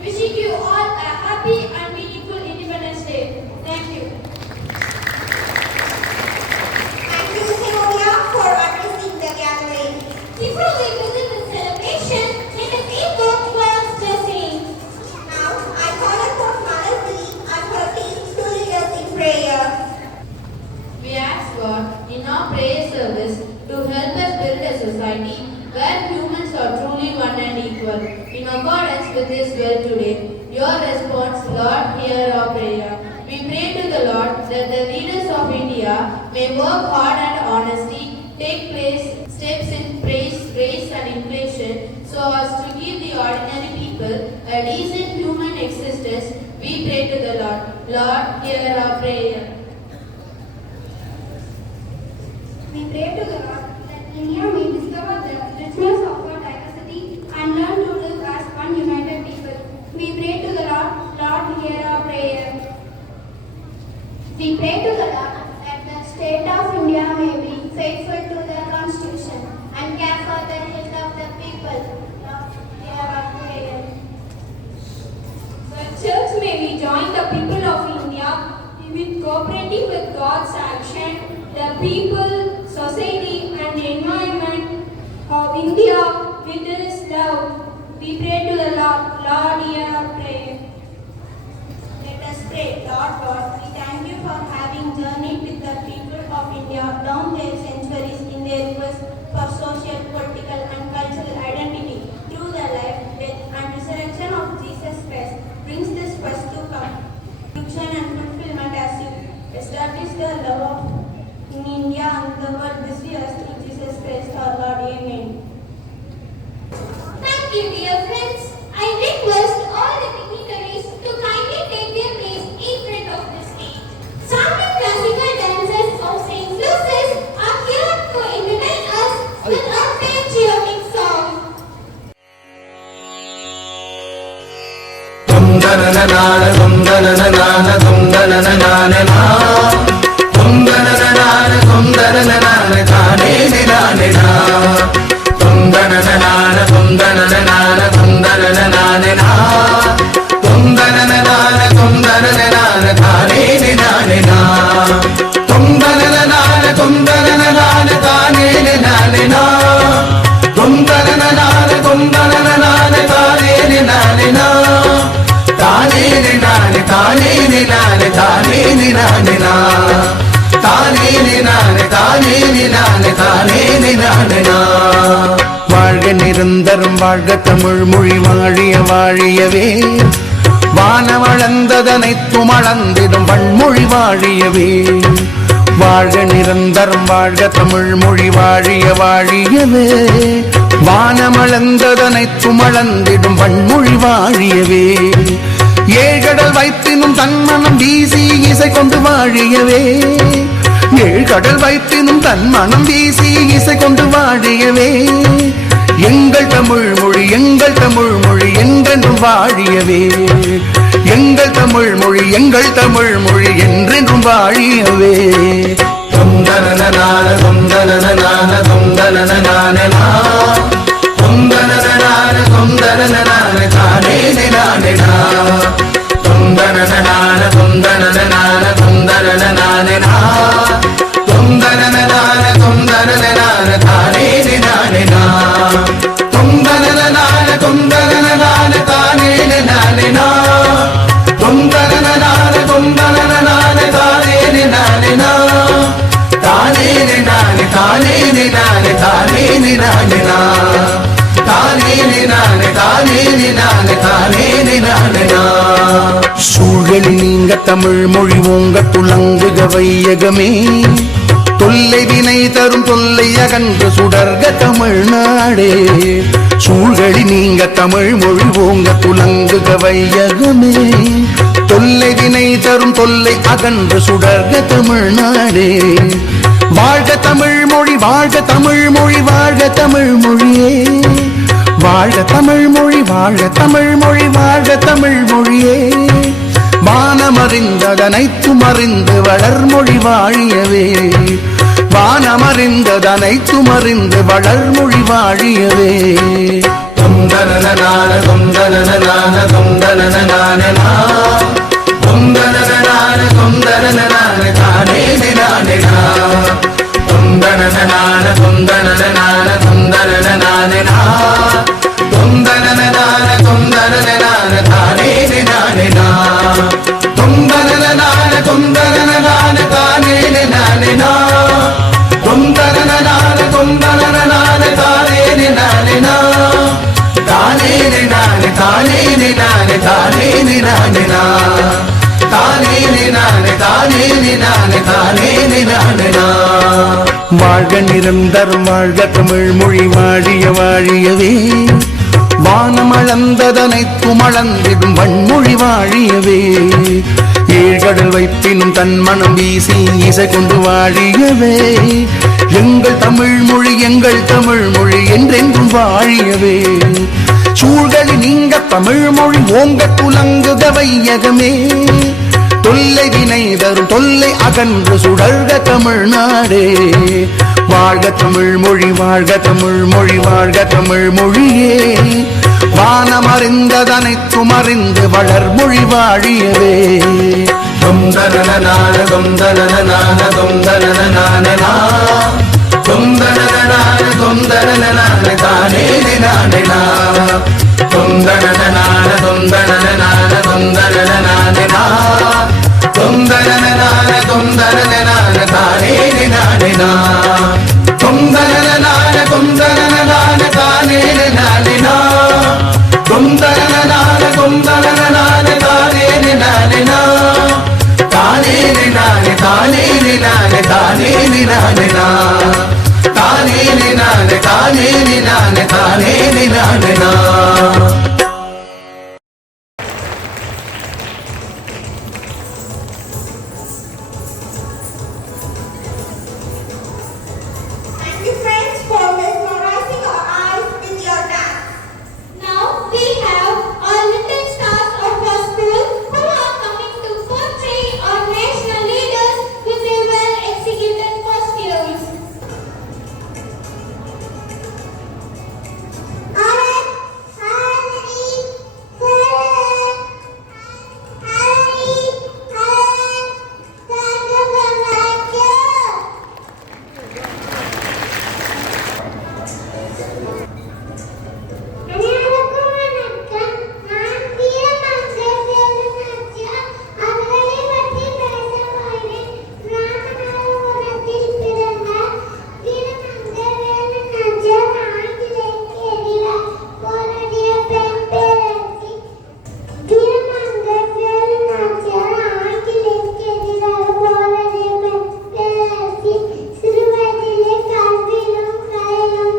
Wishing you all a happy and meaningful Independence Day. Thank you. Thank you, Sinonia, for addressing the gathering. Before we begin the celebration, let us invoke God's blessing. Now, I call upon Mother Sri and her team to lead us in prayer. We ask God in our prayer service to help us build a society where humans are truly one and equal. In accordance with His will today, your response, Lord, hear our prayer. We pray to the Lord that the leaders of India may work hard and honesty, take steps in praise, grace and inclusion so as to give the ordinary people a decent human existence. We pray to the Lord. Lord, hear our prayer. We pray to the Lord that India may discover the richness of our diversity and learn to live as one united people. We pray to the Lord, Lord, hear our prayer. We pray to the Lord that the state of India may be faithful to the Constitution and care for the health of the people. Lord, hear our prayer. The church may we join the people of India with cooperating with God's action, the people, society and the environment of India with His love. We pray to the Lord, Lord, hear our prayer. Let us pray. Lord God, we thank you for having journeyed with the people of India down their centuries in their quest for social, political and cultural identity through the life, death and resurrection of Jesus Christ. Brings this quest to conclusion and fulfillment as you establish the love in India and the world this year through Jesus Christ our Lord. Amen. Thank you, dear friends. I request all the dignitaries to kindly take their place in front of the stage. Charming classical dancers of St. Lucy's are here to entertain us with a patriotic song. வாழ்க நிரந்தரம் வாழ்க தமிழ் மொழி வாழிய வாழியவே வானமளந்ததனைத்தும் அளந்திடும் வன்மொழி வாழியவே வாழ்க நிரந்தரம் வாழ்க தமிழ் மொழி வாழிய வாழியவே வானமளந்ததனைத்தும் அளந்திடும் வன்மொழி வாழியவே ஏழ்கடல் வைத்தினும் தன்மனம் வீசி இசை கொண்டு வாழியவே ஏழ்கடல் வைத்தினும் தன்மனம் வீசி இசை கொண்டு வாழியவே எங்கள் தமிழ் மொழி என்றென்றும் வாழியவே எங்கள் தமிழ் மொழி என்றென்றும் வாழியவே தொந்தனனான தொந்தனனான தொந்தனனான தொந்தனனான தொந்தனனான தானே நானே தொந்தனனான தொந்தனனான தொந்தனனான தொந்தனனான தொந்தனனான தானே நானே தொந்தனனான தொந்தனனான தானே நானே தொந்தனனான தொந்தனனான தானே நானே தானே நானே தானே நானே தானே நானே சூழலி நீங்க தமிழ் மொழி ஓங்க துளங்குக வையகமே தொல்லை வினை தரும் தொல்லை அகன்று சுடர்க தமிழ்நாடே சூழலி நீங்க தமிழ் மொழி ஓங்க துளங்குக வையகமே தொல்லை வினை தரும் தொல்லை அகன்று சுடர்க தமிழ்நாடே வாழ்க தமிழ் மொழி வாழ்க தமிழ் மொழி வாழ்க தமிழ் மொழியே வாழ்க தமிழ் மொழி வாழ்க தமிழ் மொழி வாழ்க தமிழ் மொழியே வானமறிந்ததனைத்தும் அறிந்து வளர்மொழி வாழியவே வானமறிந்ததனைத்தும் அறிந்து வளர்மொழி வாழியவே தொந்தனனான தொந்தனனான தொந்த தொந்தனனனானனா தொந்தனனனான தொந்தனனனான தானே நானேனா தொந்தனனனான தொந்தனனனான தொந்தனனனானனா தொந்தனனனான தொந்தனனனான தானே நானேனா தொந்தனனனான தொந்தனனனான தானே நானேனா தொந்தனனனான தொந்தனனனான தானே நானேனா தானே நானே தானே நானே தானே நானேனா தானே நானே தானே நானே தானே நானேனா வாழ்க நிரந்தரம் வாழ்க தமிழ் மொழி வாழிய வாழியவே வானம் அளந்ததனைத்தும் அளந்திடும் வன்மொழி வாழியவே ஏழ்கடல் வைப்பினும் தன் மனம் வீசி இசை கொண்டு வாழியவே எங்கள் தமிழ் மொழி என்றென்றும் வாழியவே சூழ்களி நீங்க தமிழ் மொழி ஓங்க துலங்குக வையகமே தொல்லை வினை தரும் தொல்லை அகன்று சுடர்க தமிழ்நாடே வாழ்க தமிழ் மொழி வாழ்க தமிழ் மொழி வாழ்க தமிழ் மொழியே வானம் அறிந்ததனைத்தும் அறிந்து வளர்மொழி வாழியவே தொந்தனனனான தொந்தனனனான தொந்தனனனானனா தொந்தனனனான தொந்தனனனான தானே நானேனா தொந்தனனனான தொந்தனனனான தொந்தனனனானனா தொந்தனனனான தொந்தனனனான தானே நானேனா தொந்தனனனான தொந்தனனனான தானே நானேனா தொந்தனனனான தொந்தனனனான தானே நானேனா தானே நானே தானே நானே தானே நானேனா தானே நானே தானே நானே தானே நானேனா Thank you, friends, for mesmerizing our eyes with your dance. Now we have our little stars of our school who are coming to portray our national leaders with their well-executed costumes. சிறுவயதிலே கல்வியிலும் கலையிலும்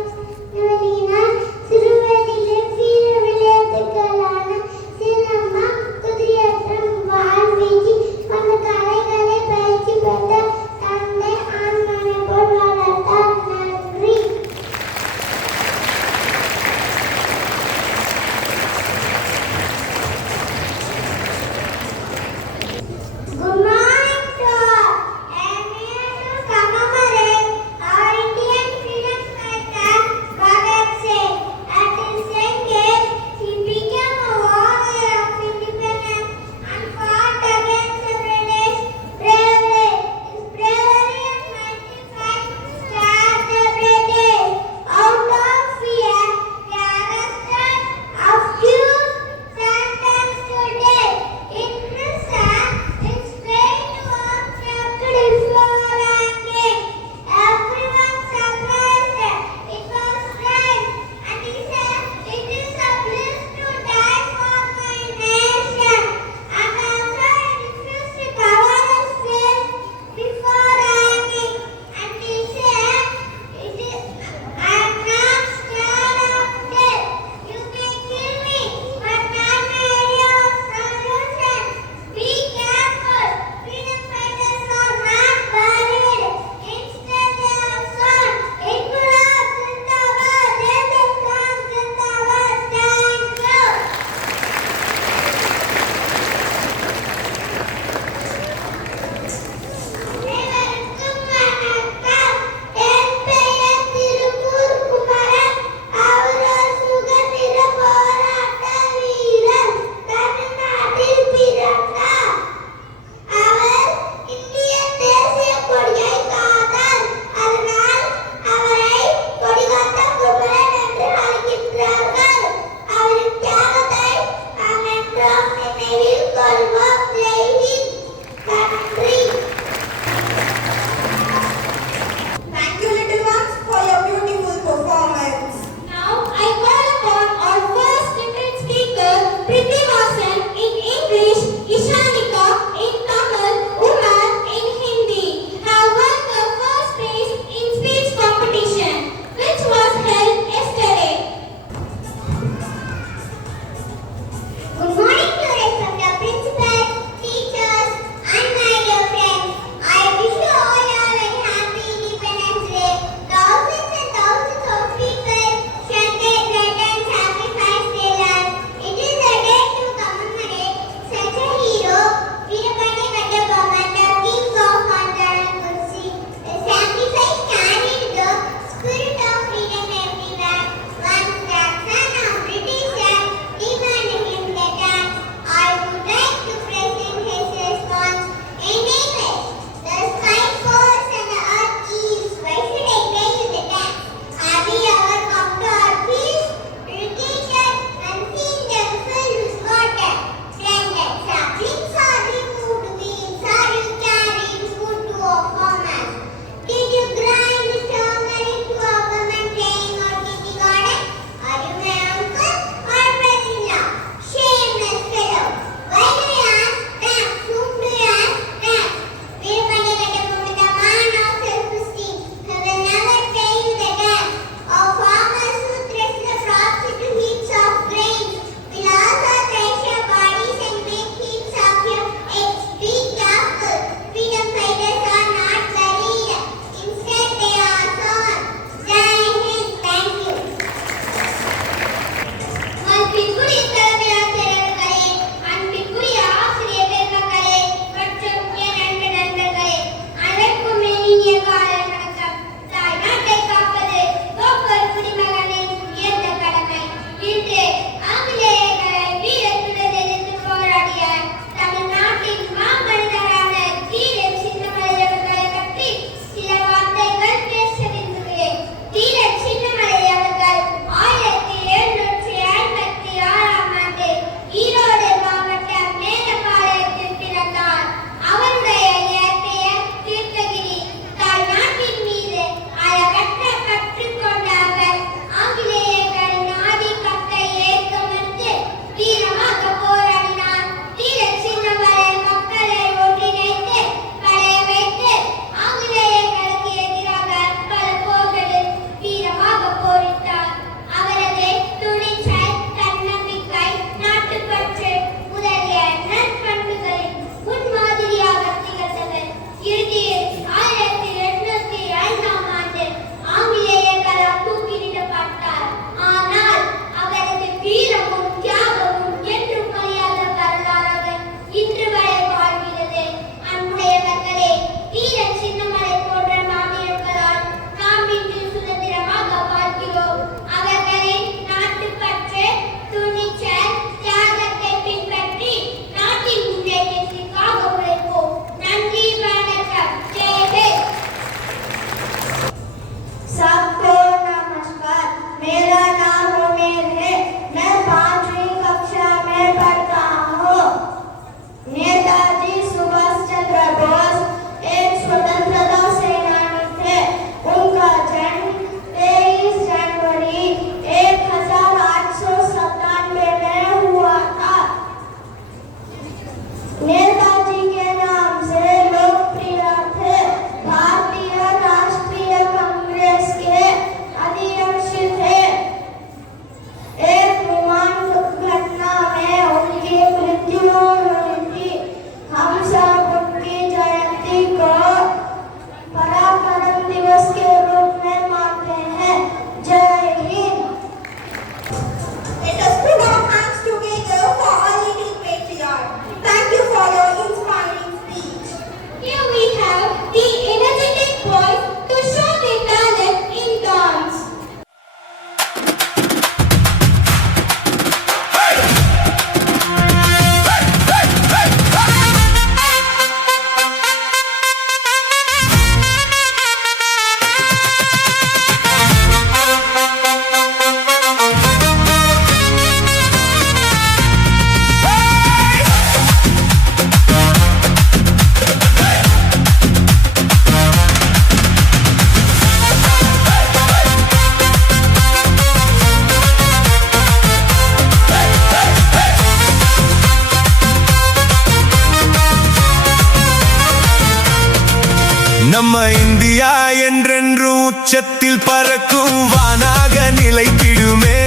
இந்தியா என்றென்றும் உச்சத்தில் பறக்கும் வானாக நிலைத்திடுமே.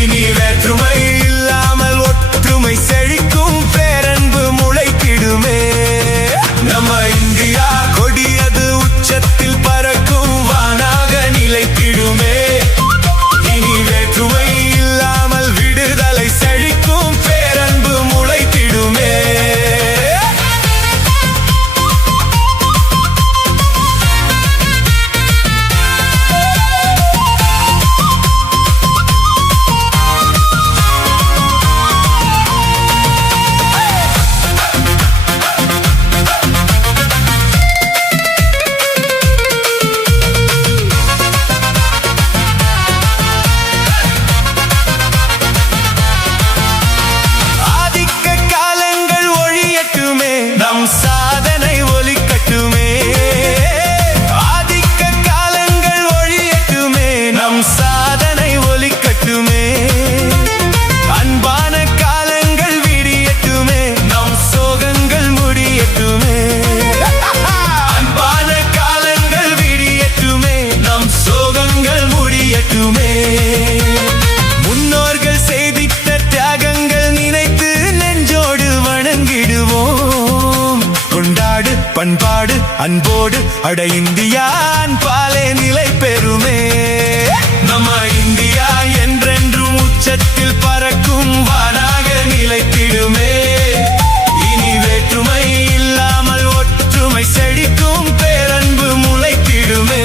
இனி வேற்றுமை இல்லாமல் ஒற்றுமை செழிக்கும் பேரன்பு முளைத்திடுமே. நம்ம இந்தியா கொடியது உச்சத்தில் பறக்கும் வானாக நிலைத்திடுமே. இனி வேற்றுமை இல்லாமல் விடுதலை செழிக்கும் பேரன்பு முளைத்திடுமே. ஆதிக்க காலங்கள் ஒழியட்டுமே, நம் சாதனை ஒலிக்கட்டுமே. ஆதிக்க காலங்கள் ஒழியட்டுமே, நம் சாதனை ஒலிக்கட்டுமே. அன்பான காலங்கள் விடியட்டுமே, நம் சோகங்கள் முடியட்டுமே. அன்பான காலங்கள் விடியட்டுமே, நம் சோகங்கள் முடியட்டுமே. முன்னோர்கள் செய்திட்ட தியாகங்கள் நினைத்து நெஞ்சோடு வணங்கிடுவோம். கொண்டாடு பண்பாடு அன்போடு அட இந்தியா அன்பாலே நிலை பெறுமே. நம்ம இந்தியா என்றென்றும் உச்சத்தில் பறக்கும் வானாக நிலைத்திடுமே. இனி வேற்றுமை இல்லாமல் ஒற்றுமை செழிக்கும் பேரன்பு முளைத்திடுமே.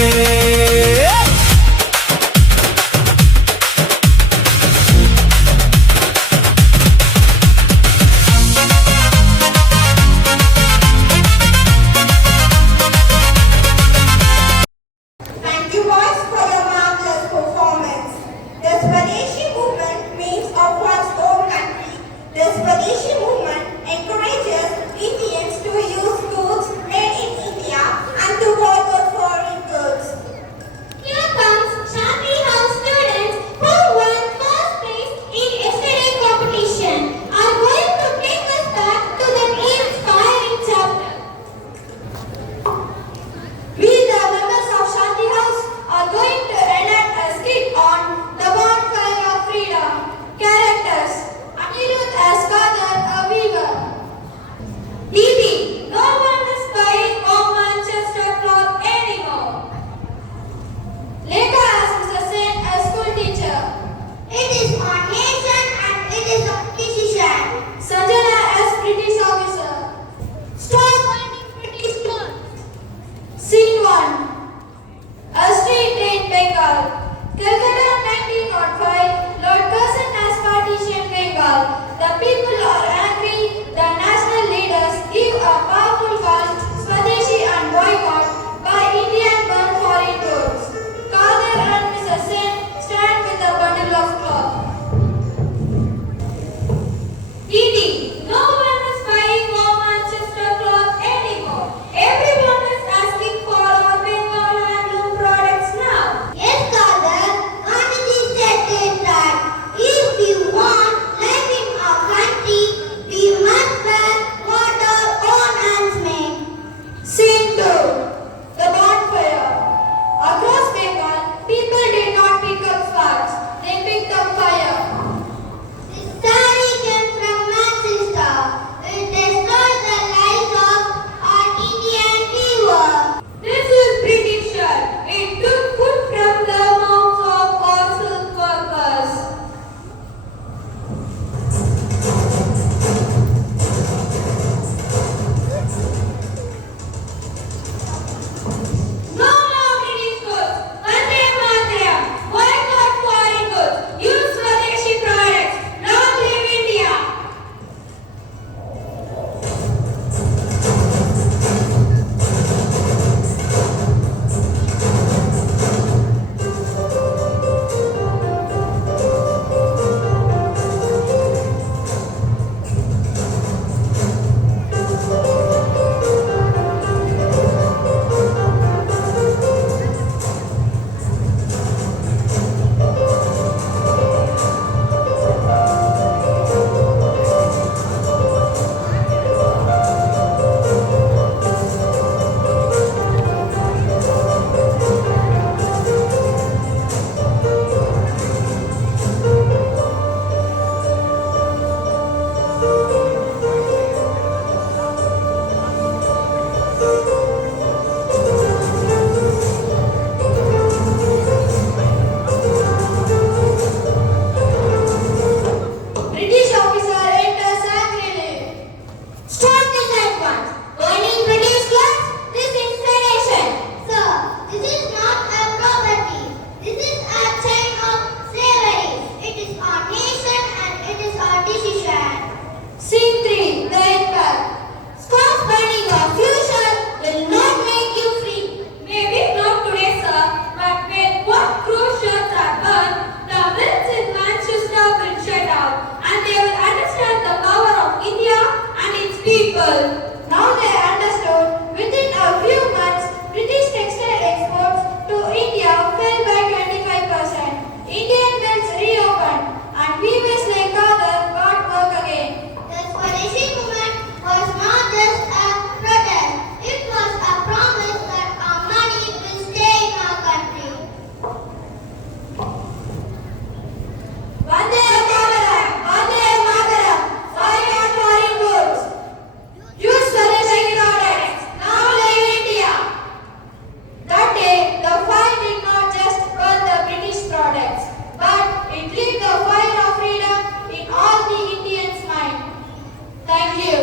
Thank you.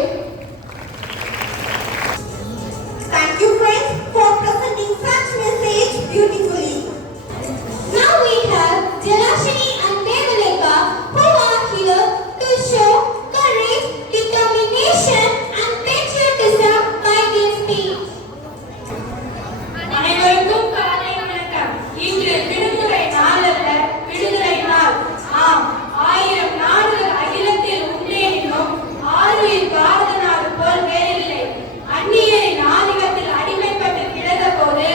Thank you, friends, for presenting such message beautifully. Now we have Jalashini and Devaleka who are here to show courage, determination and patriotism by their speech. அனைவருக்கும் காலை வணக்கம். இன்று விடுமுறை நாள் அல்ல, விடுதலை நாள். ஆம், 1000 நாடுகள் அகிலத்தில் உண்டேனும் ஆருயிர் பாரத நாடு போல் வேறில்லை. அந்நியரின் ஆதிக்கத்தில் அடிமைப்பட்டு கிடந்த போது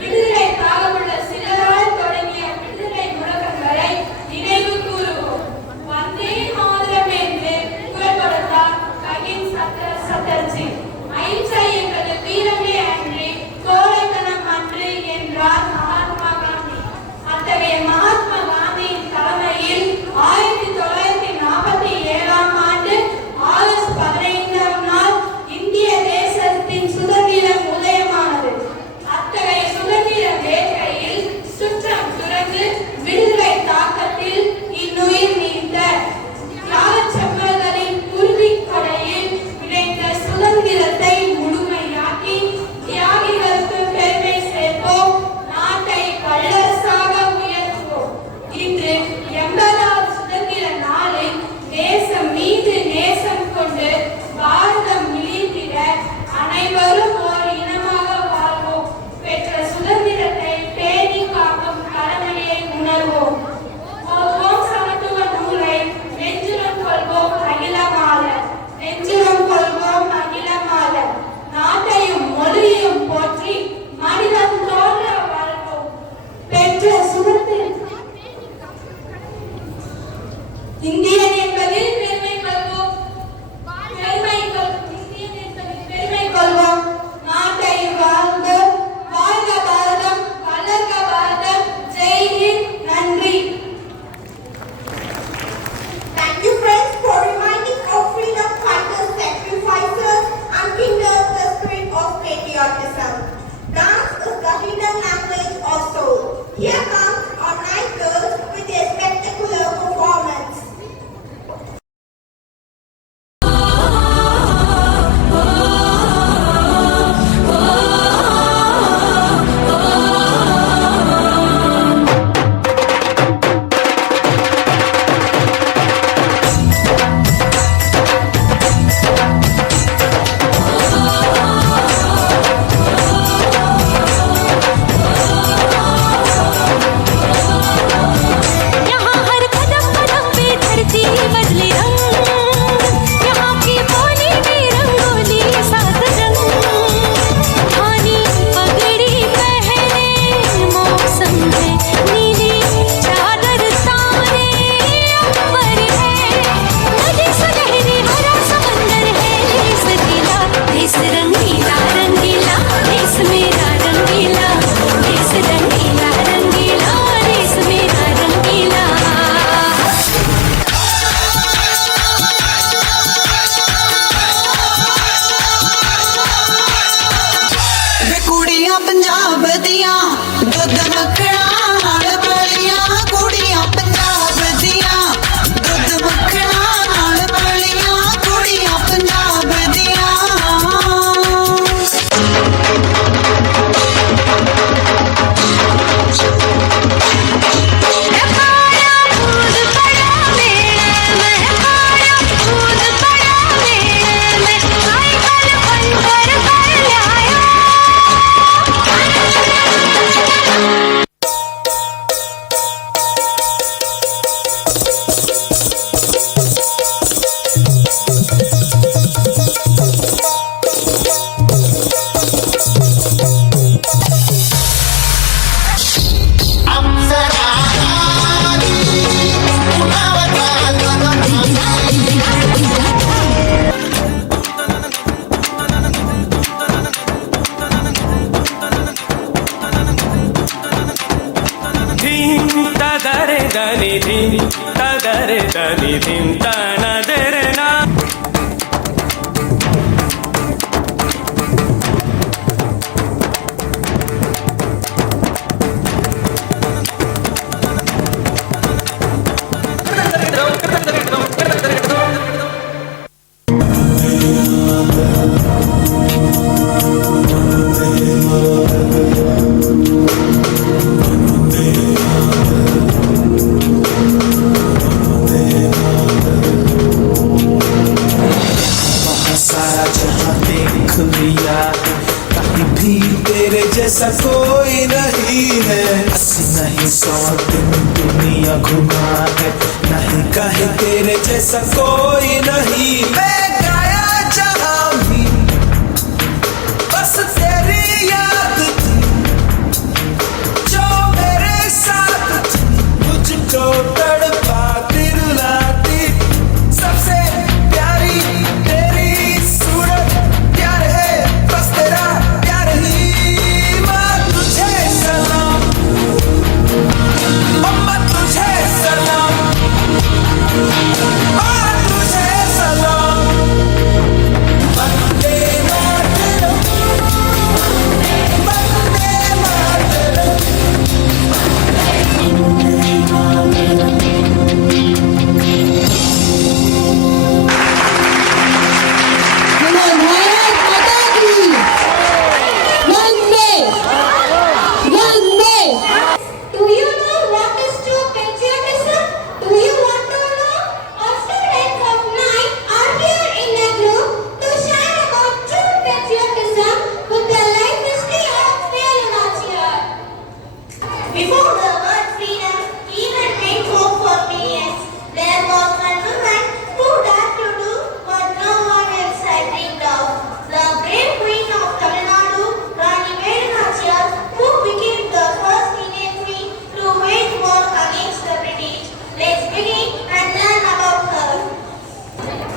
விடுதலை தாகமுள்ள சிலரால் தொடங்கிய விடுதலை முழக்கங்களை நினைவு கூறுவோம். வந்தே மாதரம் என்று குரல் கொடுத்தார் ககின் சட்டர்ஜி. அಹಿಂசை என்பது வீரமே அன்றி கோழைத்தனம் அன்று என்றார் மகாத்மா காந்தி. அத்தகைய மகாத்மா காந்தியின் தலைமையில் 1947ஆம் ஆண்டு ஆகஸ்ட் 15ஆம் நாள் இந்திய தேசத்தின் சுதந்திரம் உதயமானது. அத்தகைய சுதந்திர வேட்கையில் சுற்றம் துறந்து விடுதலை தாக்கத்தில் இன்னுயிர் நீத்த தியாகச் செம்மல்களின் உறுதிக் கொடையில் விளைந்த சுதந்திரத்தை முழுமையாக்கி தியாகிகளுக்கு பெருமை சேர்ப்போம், நாட்டை வல்லரசாக உயர்த்துவோம். இன்று 80வது சுதந்திர நாளில் தேசம் மீது நேசம் கொண்டு பாரதம் விழித்திட அனைவரும் ஒரு இனமாக வாழ்வோம். பெற்ற சுதந்திரத்தை பேணி காக்கும் கடமையை உணர்வோம். ஓதுவோம் சமத்துவ நூலை, நெஞ்சுரம் கொள்வோம் அகிலமால, நெஞ்சுரம் கொள்வோம் அகிலமால. நாட்டையும் மொழியையும் போற்றி மனிதன் தோன்ற வாழ்வோம். பெற்ற சுதந்திரம் இந்தியன் என்பதில் பெருமை கொள்வோம். இந்தியன் என்பதில் பெருமை கொள்வோம். நாட்டை வாழ்வோம். வாழ்க பாரதம், வளர்க பாரதம். ஜெய் ஹிந்த். நன்றி. Thank you, friends, for reminding our freedom fighters, sacrificers, and kindled the spirit of patriotism. Dance is the hidden language of soul. Here comes our night girls with a spectacular performance. यहाँ हर कदम कदम पे धरती बदले रंग, यहाँ की बोली में रंगोली सात रंग, धानी पगड़ी पहने मौसम है, नीली चादर ताने अंबर है, नदी सुनहरी हरा समंदर है, देश गीला देश रंगीला रंगीला, देश मेरा रंगीला, देश रंगीला रंगीला, देश मेरा रंगीला। वे कुड़ियां पंजाब दियां दुध मक्खना नाल बलियां, कुड़ियां पंजाब दियां दुध मक्खना नाल बलियां, कुड़ियां पंजाब दियां। मैं पाया दूध पड़ा मेले में, पाया दूध पड़ा मेले में, साइकिल पंचर कर लाया। ಧೀಂ ತದರೆ ದನಿ ಧೀಂ ತದರೆ ದನಿ ಧೀಂ ತನದರೆ ನಾ कोई नहीं है। 80 नहीं 100 दिन दुनिया घुमा है, नहीं कहे तेरे जैसा कोई नहीं। मैं गाया जहां भी बस तेरी याद थी, जो मेरे साथ थी, मुझको तड़पाती रुलाती। सबसे प्यारी तेरी सूरत, प्यार है बस तेरा प्यार ही। माँ तुझे सलाम, मम्मा तुझे सलाम, माँ तुझे सलाम। वंदे मातरम, वंदे Mataram. Do you know what is true patriotism? Do you want to know? Our students of 9 are here in a group to share about true patriotism with the life history of Veeru Nachiyar. Before the word freedom even meant hope for millions, there was one woman who dared to do what no one else had dreamed of. The brave queen of Tamil Nadu, Rani Veeru Nachiyar, who became the first Indian queen to wage war against the British. Let's begin and learn about her.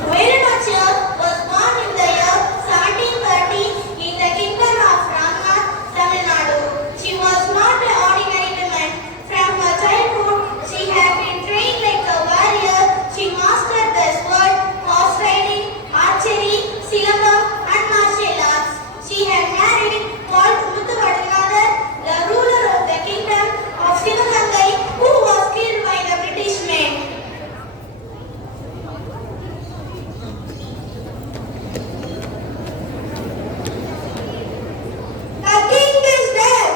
Veeru Nachiyar was born in the year 1730 in the kingdom of Ramnath, Tamil Nadu. She was not an ordinary woman. From her childhood, she had been trained like a warrior. She mastered the sword, horse riding, archery, silambam, and martial arts. She had married Lord Muthuvadanathan, the ruler of the kingdom of Sivagangai, who was killed by the British men. The king is dead.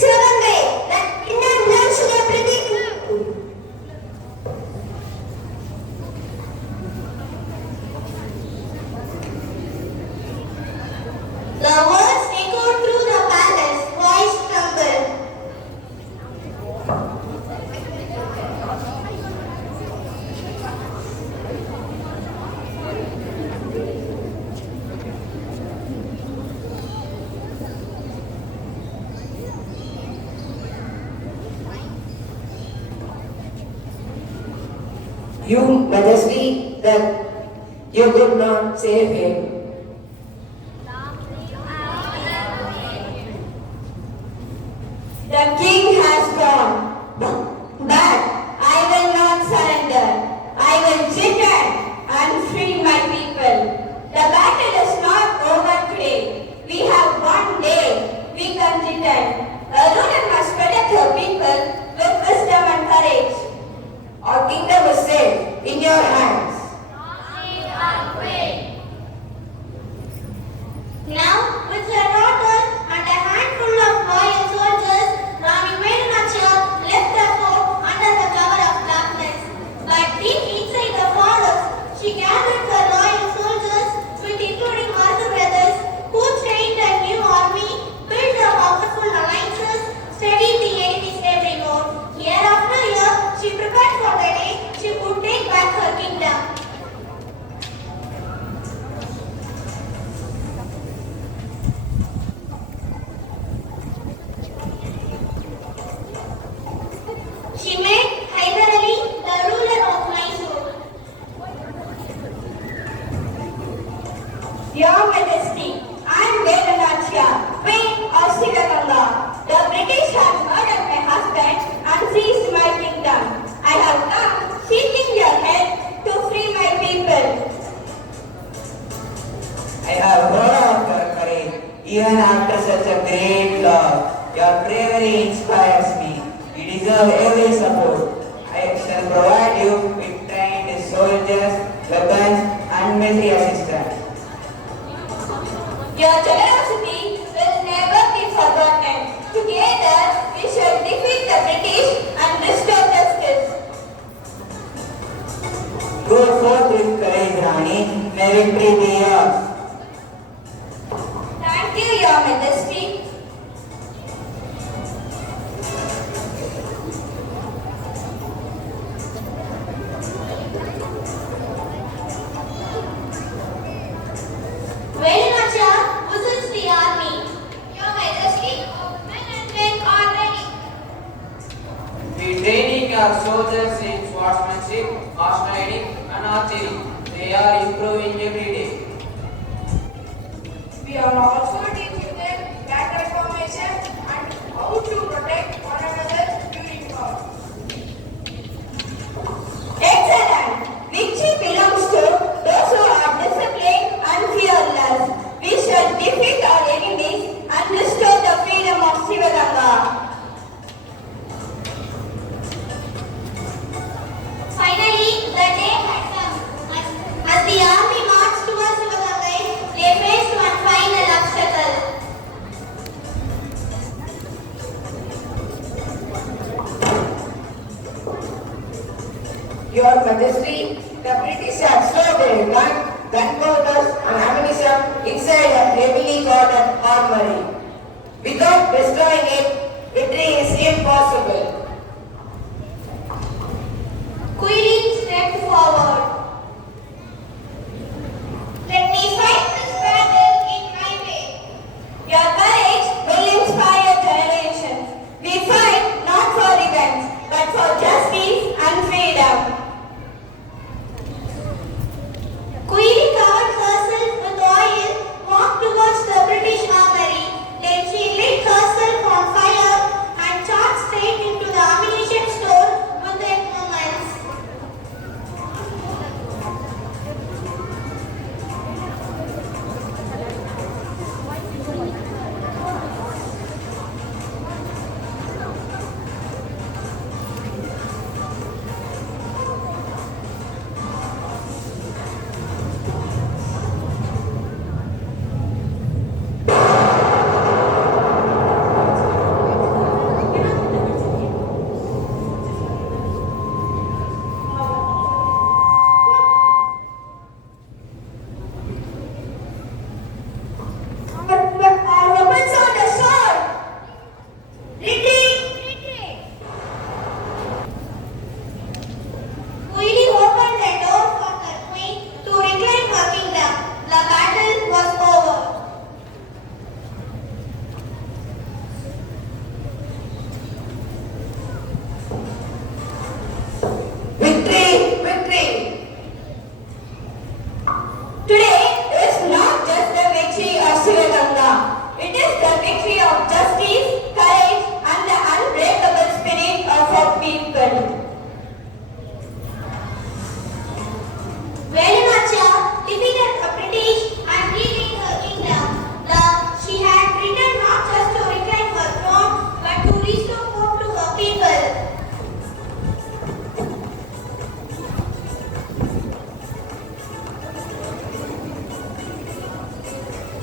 Sivagangai, the Indian national British. The words echoed through the palace, voice trembled. You, Majesty, that you could not save him. The king has gone, but I will not surrender. I will return and free my people. The battle is not over today. We have one day. We can return. A ruler must protect her people with wisdom and courage. Our kingdom is safe in your hands. Now, with her daughter and a handful of loyal soldiers, Rani Veeru Nachiyar left the fort under the cover of darkness. But deep inside the forest, she gathered her loyal soldiers, with including other brothers, who trained a new army, built a powerful alliances, studied the enemies evermore. Year after year, she prepared for the day she would take back her kingdom. She made Hyder Ali the ruler of Mysore. Your Majesty, I am Veeru Nachiyar, Queen of Sivaganga. The British have murdered my husband and seized my kingdom. I have come seeking your help to free my people. I have heard of your courage, even after such a great loss. Your bravery inspires me. You deserve every support. I shall provide you with trained soldiers, weapons, and military assistance. Your generosity will never be forgotten. Together, we shall defeat the British and restore justice. Go forth with courage, Rani. May victory be yours. Thank you, are soldiers in swordsmanship, horse riding, and archery. They are improving every day. We are also teaching them battle formation and how to protect one another during war. Excellent! Victory belongs to those who are disciplined and fearless. We shall defeat our enemies and restore the freedom of Sivaganga. Finally, the day had come. As the army marched towards Sivaganga, they faced one final obstacle. Your Majesty, the British have stored their gunpowders and ammunition inside a heavily guarded armory. Without destroying it, victory is impossible. Quilly stepped forward. Let me fight this battle in my way. Your courage will inspire generations. We fight not for revenge, but for justice and freedom. Quilly covered herself with oil, walked towards the British armory. Then she lit herself on fire and charged straight into the ammunition store within moments. Our weapons are the sword. Retreat! Quilly opened the door for the queen to reclaim her kingdom. The battle was over. Victory! Victory! Today is not just the victory of Sivaganga. It is the victory of justice, courage, and the unbreakable spirit of our people. Velunacha defeated the British and regained her kingdom. She had returned not just to reclaim her throne, but to restore hope to her people.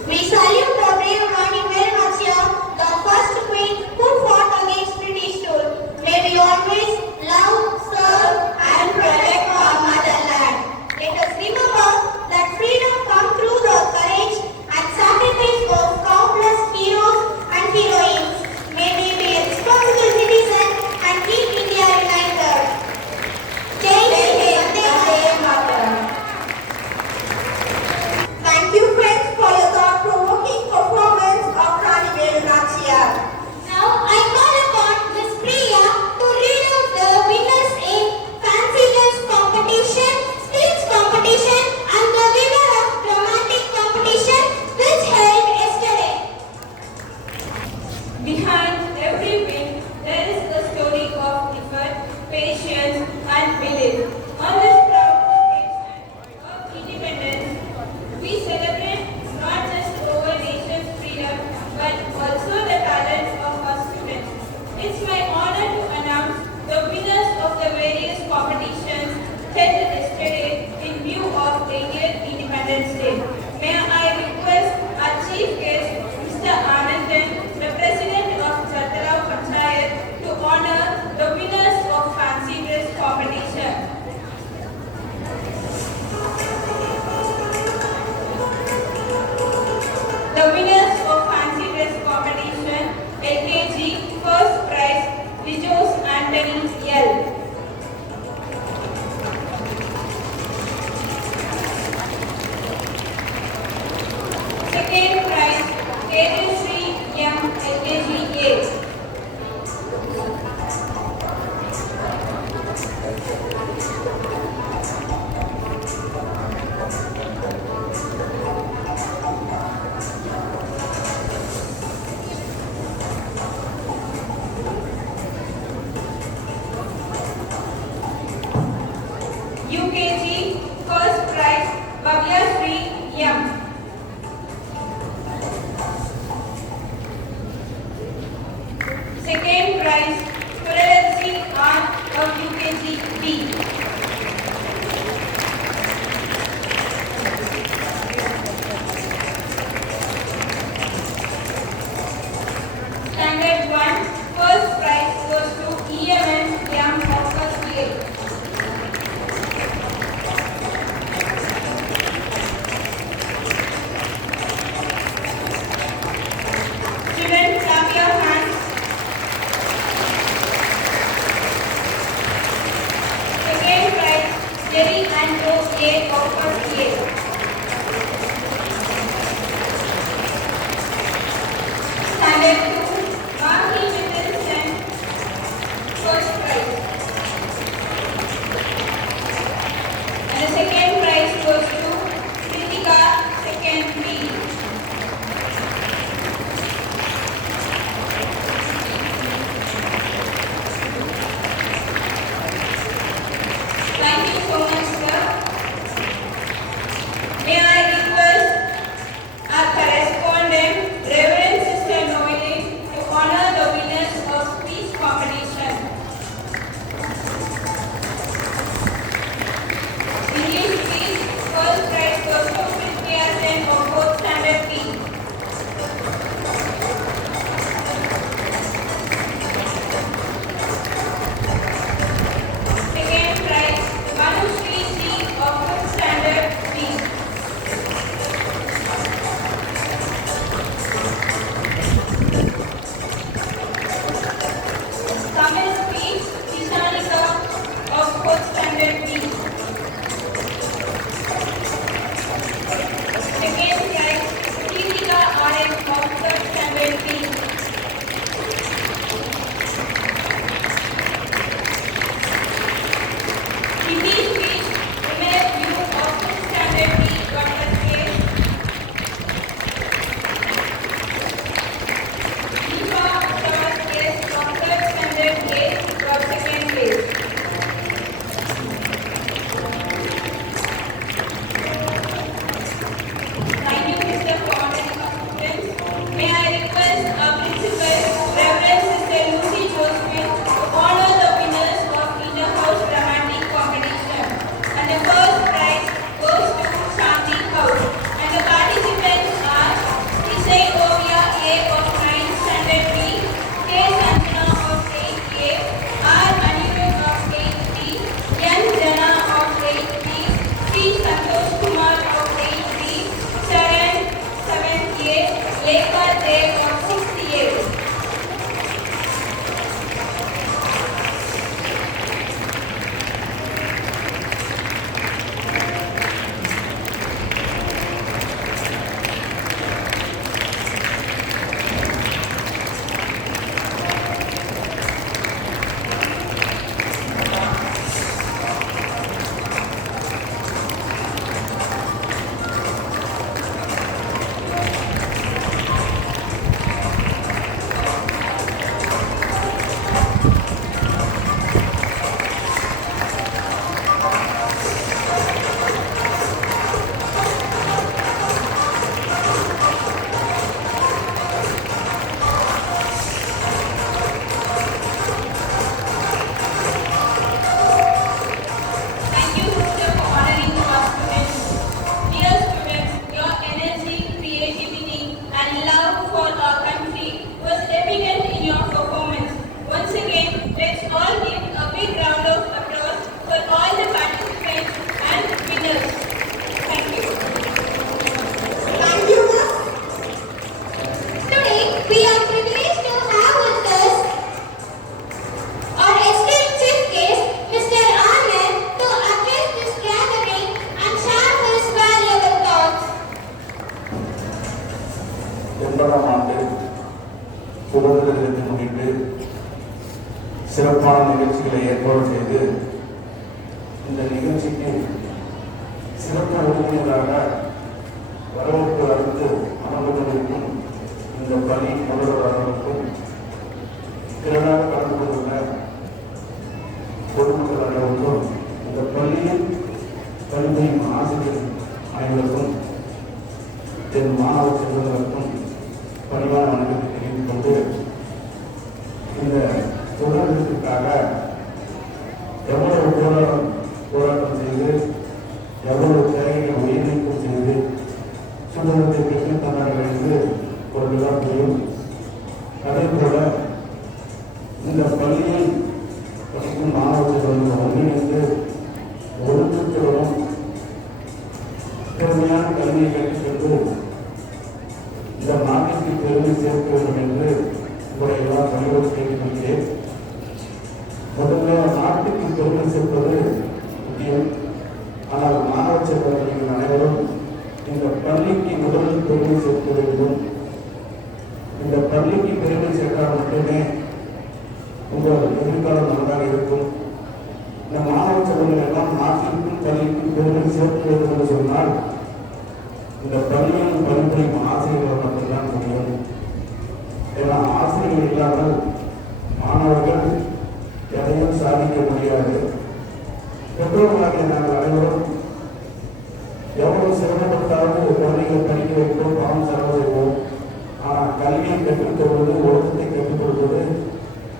We salute the brave Rani Velunacha, the first queen who fought against British rule. May we always love UKG, first prize, Bhavya Sri M. Second prize, Surelapsi R of UKG B. Standard 1, first prize goes to EMN M of first grade. Children, clap your hands. Second prize, Jerry Andrew A of first grade. Standard 2, Mahi Middleton, first prize. And the second prize goes to Kritika, second B. Thank you so much, sir. May I request our correspondent, Reverend Sister Noeline, to honor the winners of speech competition. English speech, first prize goes to Prithviya Sen of 4th standard B. Second prize, Manushree G of 5th standard B. Tamil speech, Ishanika of 4th standard B. Second prize, Kritika RM of 3rd standard B. Hindi speech, Umesh U of 5th standard B got first place. Deepa Uttawar S of 3rd standard A got second place. Thank you, Mr. for honoring our students. May I request our principal, Reverend Sister Lucy Josephine, to honor the winners of inter-house dramatic competition. And the first prize goes to Shanti House. And the participants are Isai Ovia A of 9th standard B, K. Sanjana of 8th A, R. Anirudh of 8th B, N. Jana of 8th B, P. Santosh Kumar of 8th B, Sharan 7th A, Lekha Dev of 6th A. Thank you, Sister, for honoring our students. Dear students, your energy, creativity, and love for our country was evident in your performance. Once again, let's all give a big round of applause for all the participants and winners. Thank you. Thank you, ma'am. Today, we are privileged to have with us our esteemed chief guest, Mr. Anand, to address this gathering and share his valuable thoughts. 80ஆம் ஆண்டு சுதந்திர தினத்தை முன்னிட்டு சிறப்பான நிகழ்ச்சிகளை ஏற்பாடு செய்து இந்த நிகழ்ச்சிக்கு சிறப்பு விருந்தினராக வரவேற்பு அளித்து அனுமதிக்கும் இந்த பணி முதல்வர்களுக்கும் திறனாக கலந்து கொண்டுள்ள பொதுமக்கள் அனைவருக்கும் இந்த பள்ளியில் பணிபுரியும் ஆசிரியர் அனைவருக்கும் என் மாணவ செல்வங்களுக்கும் பணிவான வணக்கத்தை தெரிவித்துக் கொண்டு இந்த சுதந்திரத்திற்காக எவ்வளவு போராட்டம் செய்து எவ்வளவு திரைகளை உயிர்நீக்கம் செய்து சுதந்திரத்தை பெற்று தந்தார்கள் என்று ஒருவர்தான் தெரியும். அதே போல இந்த பள்ளியில் படிக்கும் மாணவர்கள் ஒன்றிணைந்து ஒழுக்கத்துடனும் திறமையான கல்வியை கற்றுக்கொண்டு இந்த நாட்டிற்கு பெருமை சேர்க்க வேண்டும் என்று உங்களை எல்லாம் பணியோடு கேட்டுக்கொள்கிறேன். முதல்ல நாட்டுக்கு பெருமை சேர்ப்பது முக்கியம். ஆனால் மாணவ செல்வர்கள் அனைவரும் இந்த பள்ளிக்கு முதலில் பெருமை சேர்க்க வேண்டும். இந்த பள்ளிக்கு பெருமை சேர்த்தால் மட்டுமே உங்கள் எதிர்காலம் நன்றாக இருக்கும். இந்த மாணவ செல்வங்கள் எல்லாம் நாட்டிற்கும் பள்ளிக்கும் பெருமை சேர்க்க வேண்டும் என்று சொன்னால் இந்த பள்ளியில் பணிபுரியும் ஆசிரியர்கள் மட்டும்தான் முடியும். ஏன்னா ஆசிரியர்கள் இல்லாமல் மாணவர்கள் எதையும் சாதிக்க முடியாது. பெற்றோர்களாக நாங்கள் அனைவரும் எவ்வளவு சிரமப்பட்டாலும் குழந்தைகள் படிக்க வைப்போம், பணம் செலவு செய்வோம். ஆனால் கல்வியை கற்றுக் கொள்வது, ஒழுக்கத்தை கற்றுக் கொள்வது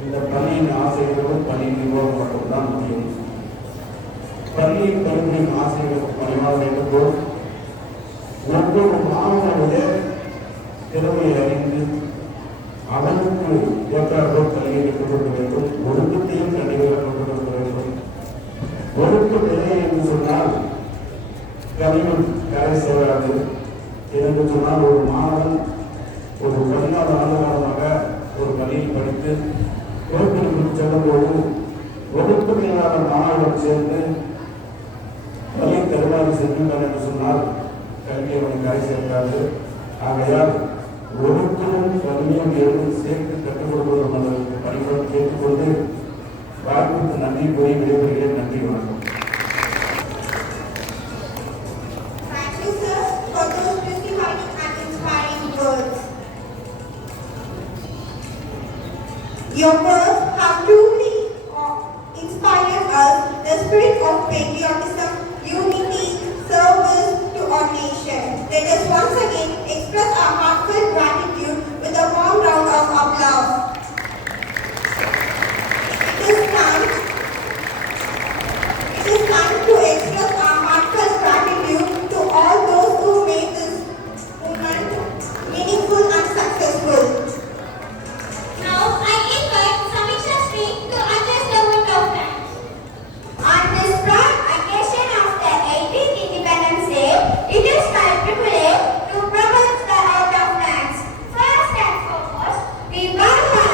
இந்த பள்ளியின் ஆசிரியர்களும் பள்ளி நிர்வாகம் மட்டும்தான் முடியும். பள்ளியில் பணிபுரியும் ஆசிரியர்களுக்கு பணிவாக வேண்டுகோள். ஒவ்வொரு மாணவனுடைய திறமையை அறிந்து அவனுக்கு ஏற்றாற்போல் கல்வியை கற்றுக் கொடுக்க வேண்டும். ஒழுக்கத்தையும் கல்விகளை கொண்டு கொடுக்க வேண்டும். ஒழுக்க நிலையை என்று சொன்னால் கல்வி கரை சேராது. என்று சொன்னால் ஒரு மாணவன் ஒரு 14 ஆண்டு காலமாக ஒரு பள்ளியில் படித்து வகுப்பிற்கு செல்லும்போது ஒழுக்கம் இல்லாத மாணவர்கள் சேர்ந்து பள்ளி தருவாரி செல்கின்றனர் என்று சொன்னால் கல்வி அவனை கரை சேர்க்காது. ஆகையால் ஒழுக்கமும் கல்வியும் எழுந்து சேர்த்து கற்றுக் கொடுப்பது பணிகளை கேட்டுக்கொண்டு வாய்ப்புக்கு நன்றி கூறி விடைபெறுகிறேன். நன்றி, வணக்கம். Thank you, sir, for those beautifying and inspiring words. Your words have truly inspired us the spirit of patriotism, unity, service to our nation. Let us once again express our heartfelt gratitude with a warm round of applause. It is time to express our heartfelt gratitude to all those who made this movement meaningful and successful. Now I invite Samiksha Sri to address the vote of thanks. On this proud occasion of the 18th Independence Day, it is my privilege to pronounce the vote of thanks. First and foremost, we bow our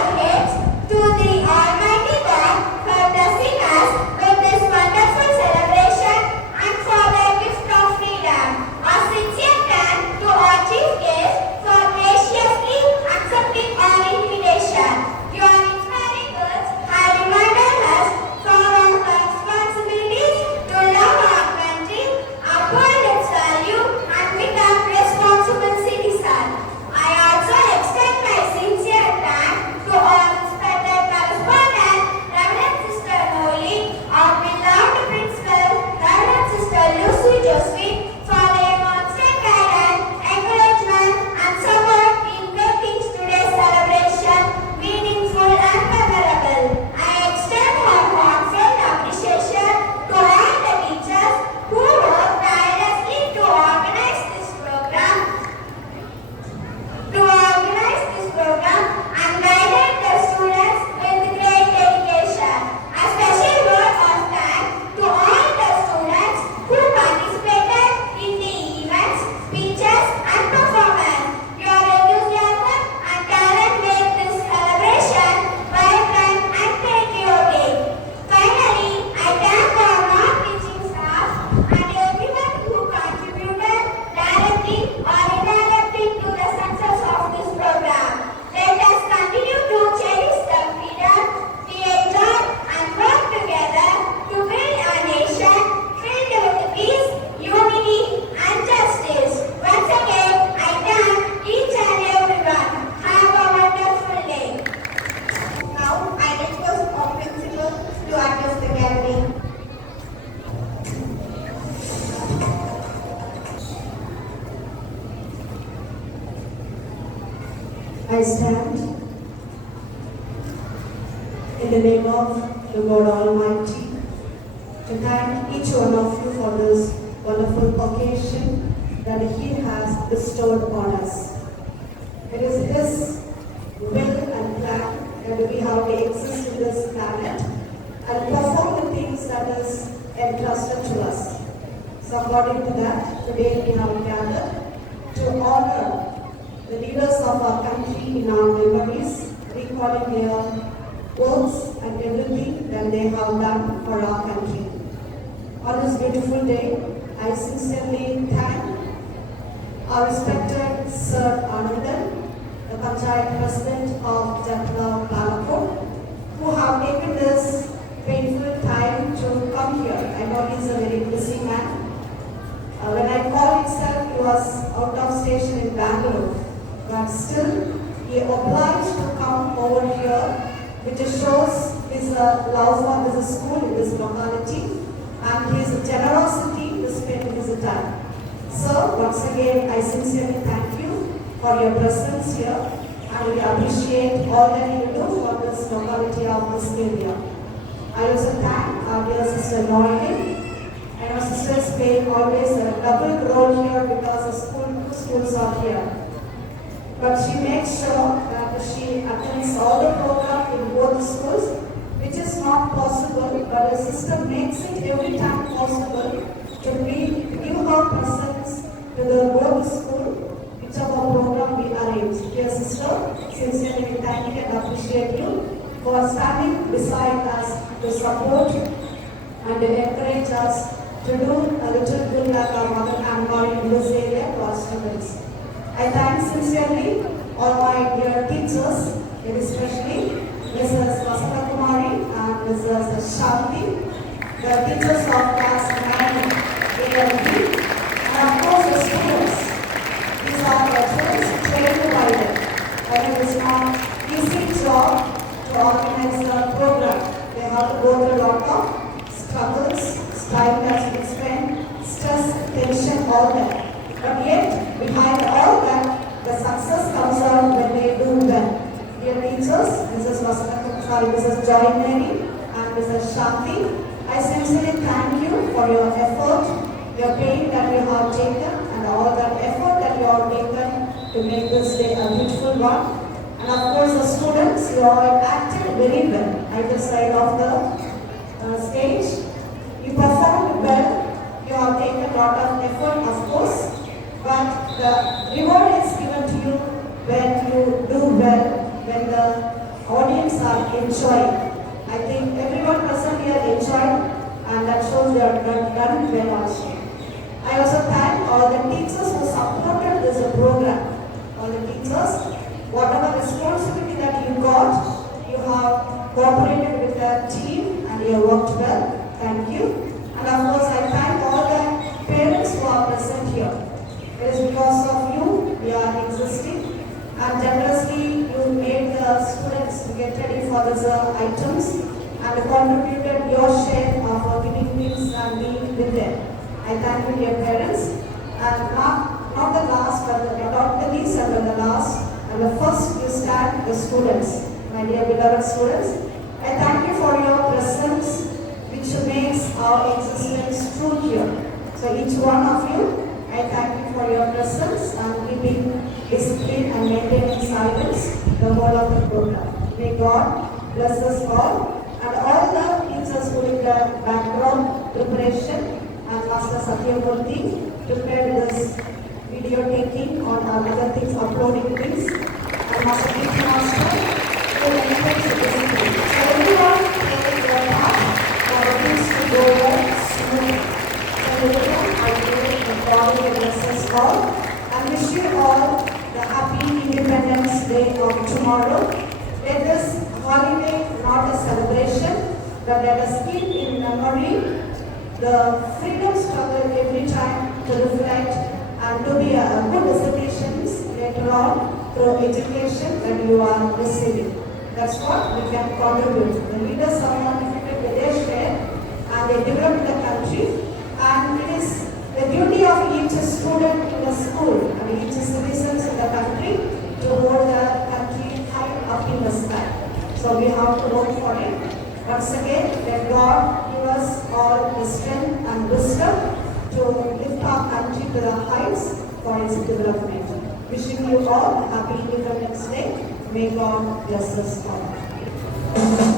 I stand in the name of the God Almighty to thank each one of you for this wonderful occasion that He has bestowed on us. It is His will and plan that we have to exist in this planet and perform the things that is entrusted to us. So according to that, today we have gathered to honor the leaders of our country in our memories, recalling their works and everything that they have done for our country. On this beautiful day, I sincerely thank our respected Sir Anandan, the Panchayat President of Jatla Balapur, who have taken this painful time to come here. I know he's a very busy man. When I called himself, he was out of station in Bangalore, but still he obliged to come over here, which shows his love for this school in this locality and his generosity to spend his time. So once again, I sincerely thank you for your presence here, and we appreciate all that you do for this locality of this area. I also thank our dear sister Noemi, and our sisters play always a double role here because the schools are here. But she makes sure that she attends all the programs in both schools, which is not possible, but her sister makes it every time possible to give her presence to the both school, whichever program we arrange. Dear sister, sincerely we thank you and appreciate you for standing beside us to support and to encourage us to do a little good like our mother and God in this area to our students. I thank sincerely all my dear teachers, especially Mrs. Vasudha Kumari and Mrs. Shanti, the teachers of class 9 ALB, and of course the students. These are the students trained by them. And it is not easy job to organize the program. They have to go through a lot of struggles, time that we spend, stress, tension, all that. But yet, behind all that, the success comes out when they do well. Dear teachers, Mrs. Joy Mary and Mrs. Shanti, I sincerely thank you for your effort, your pain that you have taken, and all that effort that you have taken to make this day a beautiful one. And of course, the students, you all acted very well either side of the stage. You performed well, you have taken a lot of effort, of course, but the reward is given to you when you do well, when the audience are enjoying. I think everyone present here enjoyed, and that shows they are done well also. I also thank all the teachers who supported this program. All the teachers, whatever responsibility that you got, you have cooperated with the team and you have worked well. Thank you. And of course, I thank all the parents who are present here. It is because of you we are existing, and generously you made the students get ready for these items and contributed your share of giving things and being with them. I thank you, dear parents. And not the last, but not the least and the last, and the first you stand the students. My dear beloved students, I thank you for your presence, which makes our existence true here. So each one of you, I thank you for your presence and keeping discipline and maintaining silence the whole of the program. May God bless us all, and all the teachers who did the background preparation, and Master Satyamurthy prepared this video taking on other things, uploading things, and Master Deep Master who encouraged the discipline. So everyone played their part for things to go well smoothly. So everyone, I pray that God will bless us all and wish you all the happy Independence Day of tomorrow. Let this holiday not a celebration, but let us keep in memory the freedom struggle every time to reflect and to be a good citizens later on through education that you are receiving. That's what we can contribute. The leaders are contributed with their share and they develop the country, and it is the duty of each student in the school and each citizens in the country to hold the country Once again, let God give us all the strength and wisdom to lift our country to the heights for its development. Wishing you all a happy Independence Day. May God bless us all.